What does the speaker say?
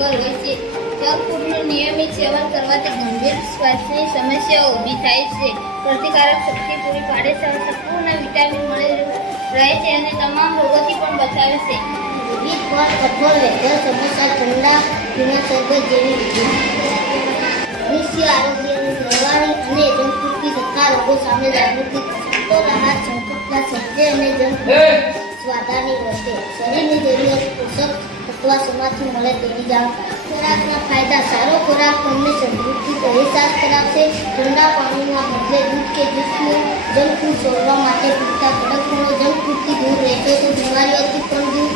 Sugar હોય છે. Junk ફૂડનું નિયમિત સેવન કરવાથી ગંભીર સ્વાસ્થ્યની સમસ્યાઓ ઊભી થાય છે. પ્રતિકારક શક્તિ પૂરી પાડે છે, સંપૂર્ણ વિટામિન મળી રહે છે અને તમામ રોગોથી પણ બચાવે છે. વિવિધ ફળ, કઠોળ, વેફર, સમોસા, ઠંડા પીણા, શરબત જેવી મનુષ્ય આરોગ્યની રહેવાની અને જંક ફૂડથી થતા રોગો સામે જાગૃતિ તો રાહત સંકટના સજ્જે અને જંક સ્વાદાની વધે. શરીરની જરૂરિયાત પોષક તત્વ સમાથી મળે તેની જાણકારી. ખોરાકના ફાયદા. સારો ખોરાક તમને સમૃદ્ધિ અહેસાસ કરાવશે. ઠંડા પાણીના બદલે દૂધ કે જૂસનું જંક ફૂડ છોડવા માટે પૂરતા કડક ફળો. જંક ફૂડથી દૂર રહેશો તો બીમારીઓથી પણ દૂર